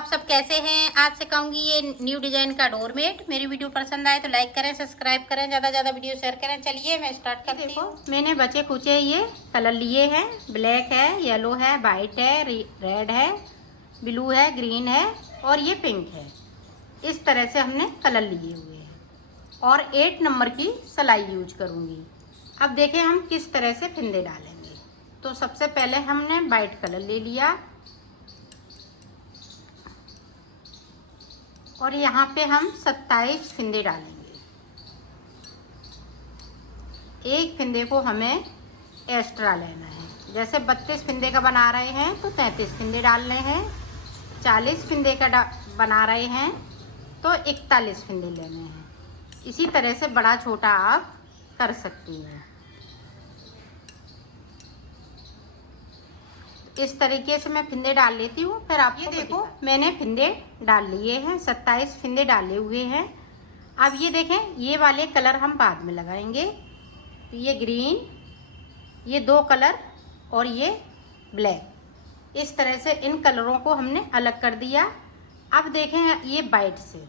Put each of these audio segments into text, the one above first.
आप सब कैसे हैं। आज से कहूँगी ये न्यू डिजाइन का डोरमेट। मेरी वीडियो पसंद आए तो लाइक करें, सब्सक्राइब करें, ज़्यादा ज़्यादा वीडियो शेयर करें। चलिए मैं स्टार्ट करती हूँ। मैंने बचे कुचे ये कलर लिए हैं। ब्लैक है, येलो है, वाइट है, रेड है, ब्लू है, ग्रीन है और ये पिंक है। इस तरह से हमने कलर लिए हुए हैं और 8 नंबर की सिलाई यूज करूँगी। अब देखें हम किस तरह से फिंदे डालेंगे। तो सबसे पहले हमने वाइट कलर ले लिया और यहाँ पे हम 27 फिंदे डालेंगे। एक फिंदे को हमें एक्स्ट्रा लेना है। जैसे 32 फिंदे का बना रहे हैं तो 33 फिंदे डालने हैं। 40 फिंदे का बना रहे हैं तो 41 फिंदे लेने हैं। इसी तरह से बड़ा छोटा आप कर सकती हैं। इस तरीके से मैं फिंदे डाल लेती हूँ। फिर आप ये देखो मैंने फिंदे डाल लिए हैं, 27 फिंदे डाले हुए हैं। अब ये देखें, ये वाले कलर हम बाद में लगाएंगे। ये ग्रीन, ये 2 कलर और ये ब्लैक। इस तरह से इन कलरों को हमने अलग कर दिया। अब देखें ये वाइट से,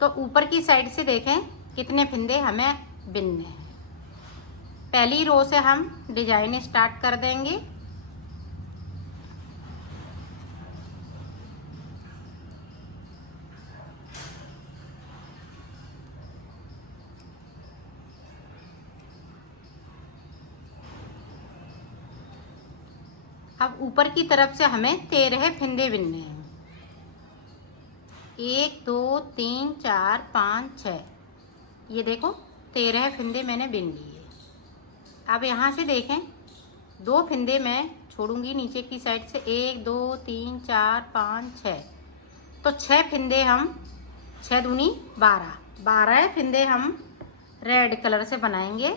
तो ऊपर की साइड से देखें कितने फिंदे हमें बिनने हैं। पहली रो से हम डिजाइन स्टार्ट कर देंगे। अब ऊपर की तरफ से हमें 13 फिंदे बिनने हैं। 1 2 3 4 5 6, ये देखो 13 फिंदे मैंने बिन लिए। अब यहाँ से देखें 2 फिंदे मैं छोड़ूंगी नीचे की साइड से। 1 2 3 4 5 6, तो 6 फिंदे हम 6 दूनी 12 फिंदे हम रेड कलर से बनाएंगे।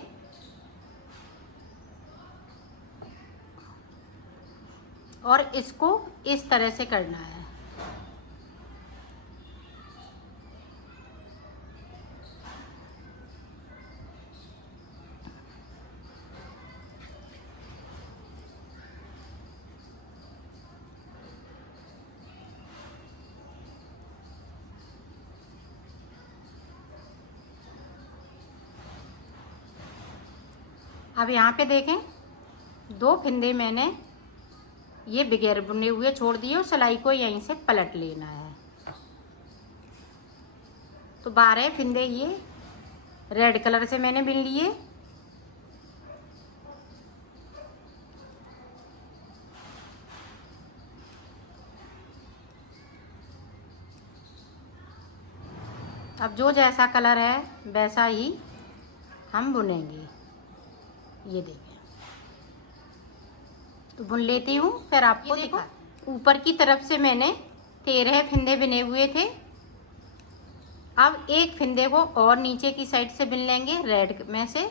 और इसको इस तरह से करना है। अब यहाँ पे देखें 2 फिंदे मैंने ये बगैर बुने हुए छोड़ दिए और सिलाई को यहीं से पलट लेना है। तो 12 फिंदे ये रेड कलर से मैंने बिन लिए। अब जो जैसा कलर है वैसा ही हम बुनेंगे। ये देखें, तो बुन लेती हूँ फिर आपको देखो। ऊपर की तरफ से मैंने 13 फिंदे बिने हुए थे। अब एक फिंदे को और नीचे की साइड से बिन लेंगे रेड में से,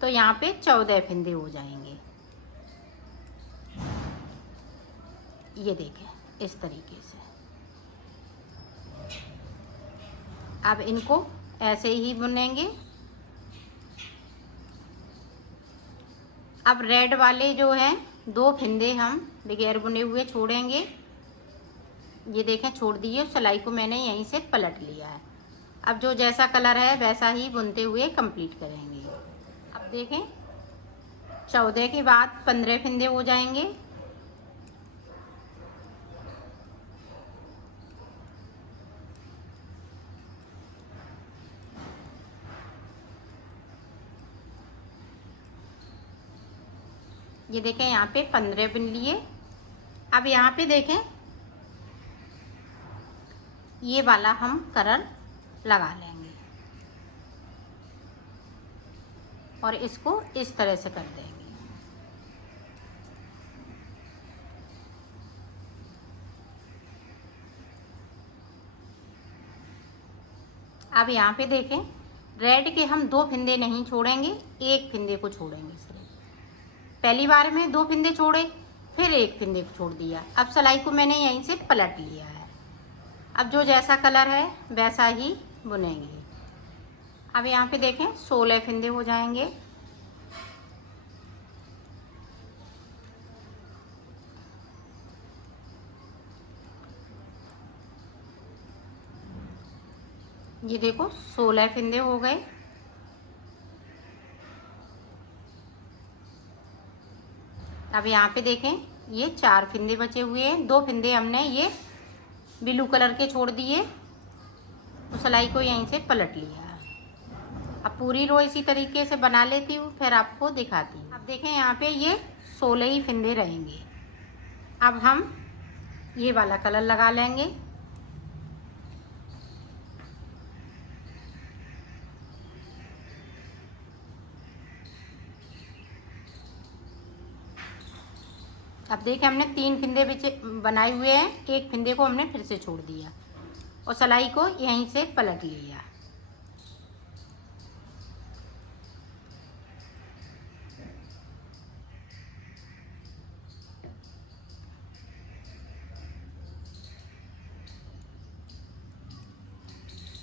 तो यहाँ पे 14 फिंदे हो जाएंगे। ये देखें इस तरीके से। अब इनको ऐसे ही बुनेंगे। अब रेड वाले जो हैं 2 फिंदे हम बगैर बुने हुए छोड़ेंगे। ये देखें छोड़ दिए, सिलाई को मैंने यहीं से पलट लिया है। अब जो जैसा कलर है वैसा ही बुनते हुए कंप्लीट करेंगे। अब देखें 14 के बाद 15 फिंदे हो जाएंगे। ये देखें यहाँ पे 15 बिन लिए। अब यहाँ पे देखें ये वाला हम कलर लगा लेंगे और इसको इस तरह से कर देंगे। अब यहाँ पे देखें रेड के हम 2 फिंदे नहीं छोड़ेंगे, 1 फिंदे को छोड़ेंगे सिर्फ। पहली बार में 2 फिंदे छोड़े, फिर 1 फिंदे को छोड़ दिया। अब सिलाई को मैंने यहीं से पलट लिया है। अब जो जैसा कलर है वैसा ही बुनेंगे। अब यहाँ पे देखें 16 फिंदे हो जाएंगे। ये देखो 16 फिंदे हो गए। अब यहाँ पे देखें ये 4 फिंदे बचे हुए हैं। 2 फिंदे हमने ये ब्लू कलर के छोड़ दिए, तो सिलाई को यहीं से पलट लिया। अब पूरी रो इसी तरीके से बना लेती हूँ, फिर आपको दिखाती हूँ। अब देखें यहाँ पे ये 16 ही फिंदे रहेंगे। अब हम ये वाला कलर लगा लेंगे। अब देखें हमने 3 फिंदे बनाए हुए हैं, एक फिंदे को हमने फिर से छोड़ दिया और सिलाई को यहीं से पलट लिया।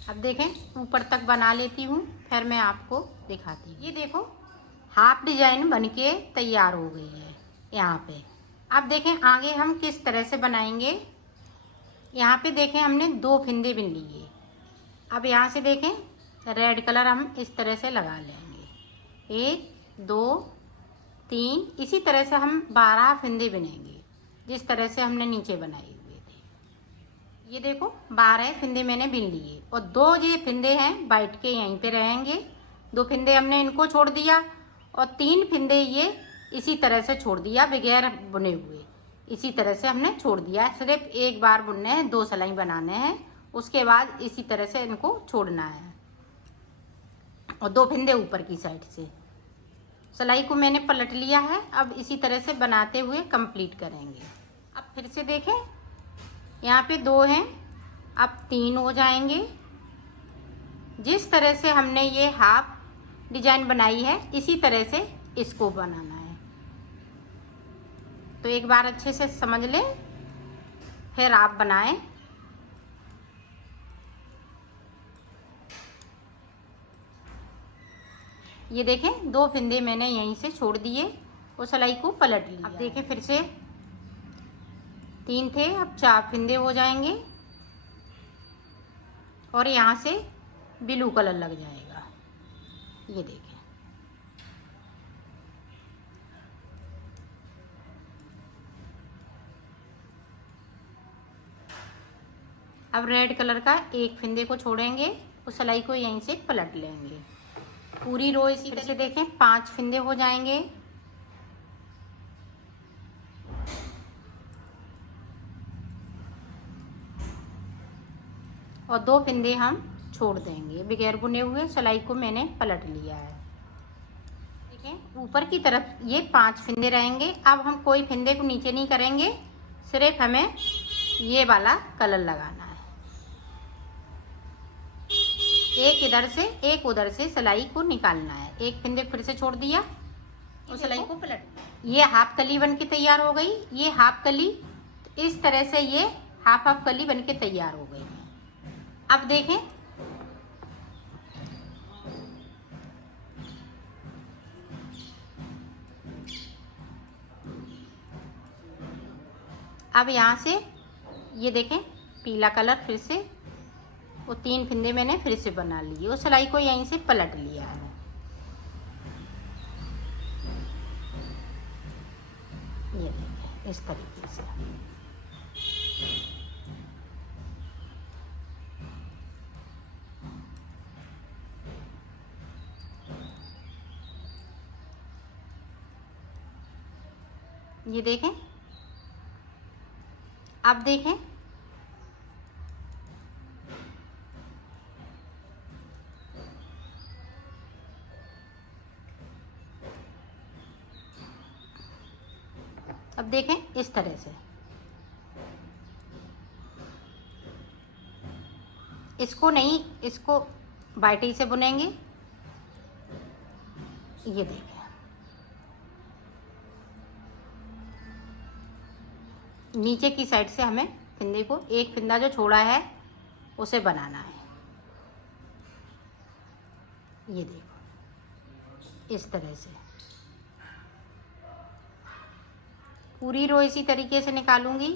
अब देखें ऊपर तक बना लेती हूँ, फिर मैं आपको दिखाती हूँ। ये देखो हाफ डिजाइन बनके तैयार हो गई है यहाँ पे। अब देखें आगे हम किस तरह से बनाएंगे। यहाँ पे देखें हमने 2 फिंदे बिन लिए। अब यहाँ से देखें रेड कलर हम इस तरह से लगा लेंगे। 1 2 3, इसी तरह से हम 12 फिंदे बिनेंगे, जिस तरह से हमने नीचे बनाए हुए थे। ये देखो 12 फिंदे मैंने बिन लिए और 2 ये फिंदे हैं बैठ के यहीं पे रहेंगे। 2 फिंदे हमने इनको छोड़ दिया और 3 फिंदे ये इसी तरह से छोड़ दिया बगैर बुने हुए। इसी तरह से हमने छोड़ दिया, सिर्फ एक बार बुनने हैं, 2 सिलाई बनाने हैं, उसके बाद इसी तरह से इनको छोड़ना है। और 2 फिंदे ऊपर की साइड से सिलाई को मैंने पलट लिया है। अब इसी तरह से बनाते हुए कंप्लीट करेंगे। अब फिर से देखें यहाँ पे 2 हैं, अब 3 हो जाएंगे। जिस तरह से हमने ये हाफ डिजाइन बनाई है इसी तरह से इसको बनाना है। तो एक बार अच्छे से समझ लें, फिर आप बनाएं। ये देखें 2 फिंदे मैंने यहीं से छोड़ दिए और सिलाई को पलट लिया। अब देखें फिर से 3 थे, अब 4 फिंदे हो जाएंगे और यहाँ से ब्लू कलर लग जाएगा। ये देखें अब रेड कलर का 1 फिंदे को छोड़ेंगे और सिलाई को यहीं से पलट लेंगे। पूरी रो इसी तरह से देखें 5 फिंदे हो जाएंगे और 2 फिंदे हम छोड़ देंगे बगैर बुने हुए। सिलाई को मैंने पलट लिया है। देखें ऊपर की तरफ ये 5 फिंदे रहेंगे। अब हम कोई फिंदे को नीचे नहीं करेंगे, सिर्फ हमें ये वाला कलर लगाना है। एक इधर से एक उधर से सिलाई को निकालना है। 1 फिंदे फिर से छोड़ दिया और सिलाई को पलट। ये हाफ कली बन के तैयार हो गई। ये हाफ कली इस तरह से ये हाफ कली बन के तैयार हो गई है। अब देखें अब यहाँ से ये देखें पीला कलर फिर से वो 3 फिंदे मैंने फिर से बना लिए और सिलाई को यहीं से पलट लिया है। ये देखें इस तरीके से। ये देखें अब देखें अब देखें इस तरह से इसको नहीं, इसको बाल्टी से बुनेंगे। ये देखें नीचे की साइड से हमें फिंदे को, एक फिंदा जो छोड़ा है उसे बनाना है। ये देखो इस तरह से पूरी रो इसी तरीके से निकालूंगी।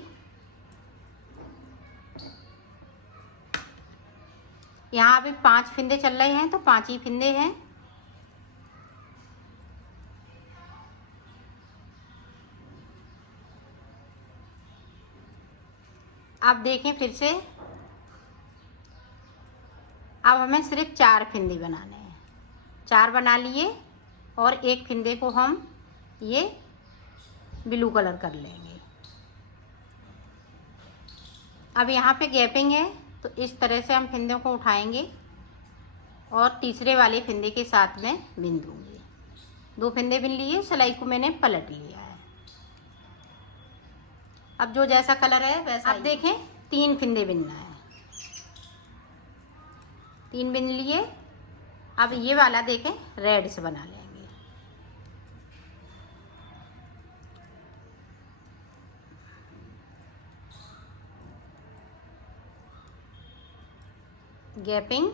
यहाँ अभी 5 फिंदे चल रहे हैं तो 5 ही फिंदे हैं। अब देखें फिर से, अब हमें सिर्फ 4 फिंदे बनाने हैं। 4 बना लिए और एक फिंदे को हम ये ब्लू कलर कर लेंगे। अब यहाँ पे गैपिंग है तो इस तरह से हम फिंदों को उठाएंगे और तीसरे वाले फिंदे के साथ में बिन दूँगी। 2 फिंदे बिन लिए, सिलाई को मैंने पलट लिया है। अब जो जैसा कलर है वैसा। अब देखें 3 फिंदे बिनना है। 3 बिन लिए। अब ये वाला देखें रेड से बना लेंगे। गैपिंग,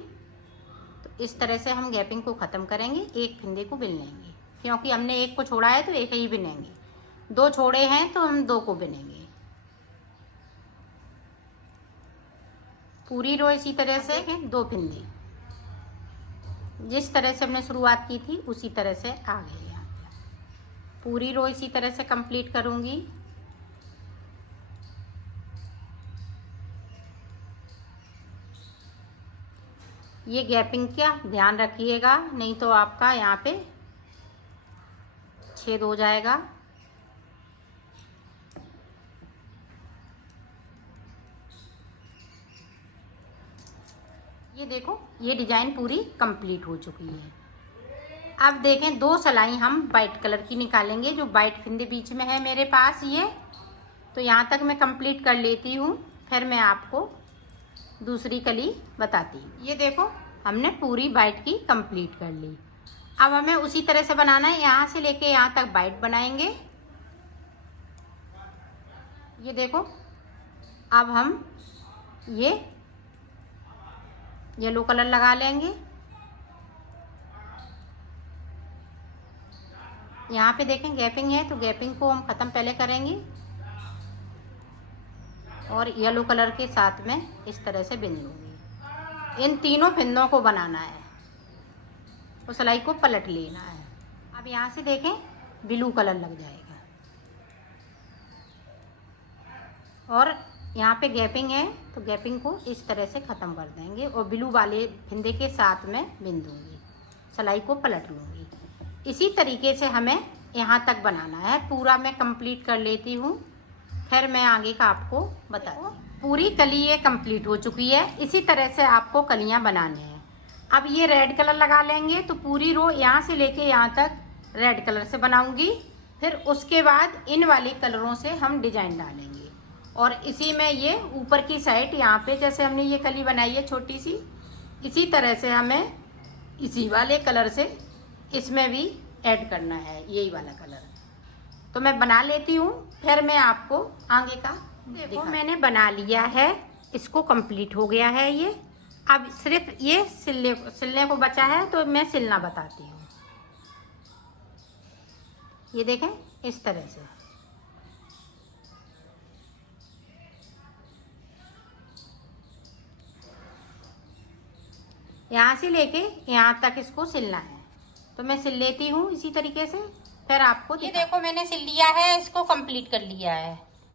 तो इस तरह से हम गैपिंग को ख़त्म करेंगे। एक फिंदे को बिन लेंगे क्योंकि हमने एक को छोड़ा है तो एक ही बिनेंगे। 2 छोड़े हैं तो हम 2 को बिनेंगे। पूरी रो इसी तरह से 2 फिंदे, जिस तरह से हमने शुरुआत की थी उसी तरह से आ गई। यहाँ पूरी रो इसी तरह से कंप्लीट करूँगी। ये गैपिंग का ध्यान रखिएगा, नहीं तो आपका यहाँ पे छेद हो जाएगा। ये देखो, ये डिजाइन पूरी कंप्लीट हो चुकी है। अब देखें 2 सिलाई हम वाइट कलर की निकालेंगे, जो वाइट फिंदे बीच में है मेरे पास ये। तो यहाँ तक मैं कंप्लीट कर लेती हूँ, फिर मैं आपको दूसरी कली बताती हूँ। ये देखो, हमने पूरी वाइट की कंप्लीट कर ली। अब हमें उसी तरह से बनाना है, यहाँ से लेके यहाँ तक वाइट बनाएंगे। ये देखो, अब हम ये येलो कलर लगा लेंगे। यहाँ पे देखें गैपिंग है तो गैपिंग को हम ख़त्म पहले करेंगे और येलो कलर के साथ में इस तरह से बिन लूँगी। इन तीनों फिंदों को बनाना है और सिलाई को पलट लेना है। अब यहाँ से देखें ब्लू कलर लग जाएगा और यहाँ पे गैपिंग है तो गैपिंग को इस तरह से ख़त्म कर देंगे और ब्लू वाले फिंदे के साथ में बिन दूँगी, सिलाई को पलट लूँगी। इसी तरीके से हमें यहाँ तक बनाना है। पूरा मैं कंप्लीट कर लेती हूँ, फिर मैं आगे का आपको बताती हूँ। पूरी कली ये कंप्लीट हो चुकी है। इसी तरह से आपको कलियाँ बनाने हैं। अब ये रेड कलर लगा लेंगे तो पूरी रो यहाँ से लेके यहाँ तक रेड कलर से बनाऊँगी। फिर उसके बाद इन वाले कलरों से हम डिजाइन डालेंगे और इसी में ये ऊपर की साइड यहाँ पे जैसे हमने ये कली बनाई है छोटी सी, इसी तरह से हमें इसी वाले कलर से इसमें भी ऐड करना है, यही वाला कलर। तो मैं बना लेती हूँ, फिर मैं आपको आगे का देखो। मैंने बना लिया है, इसको कंप्लीट हो गया है ये। अब सिर्फ ये सिलने को बचा है तो मैं सिलना बताती हूँ। ये देखें इस तरह से। यहाँ से लेके यहाँ तक इसको सिलना है, तो मैं सिल लेती हूँ इसी तरीके से, फिर आपको। ये देखो मैंने सिल लिया है, इसको कंप्लीट कर लिया है।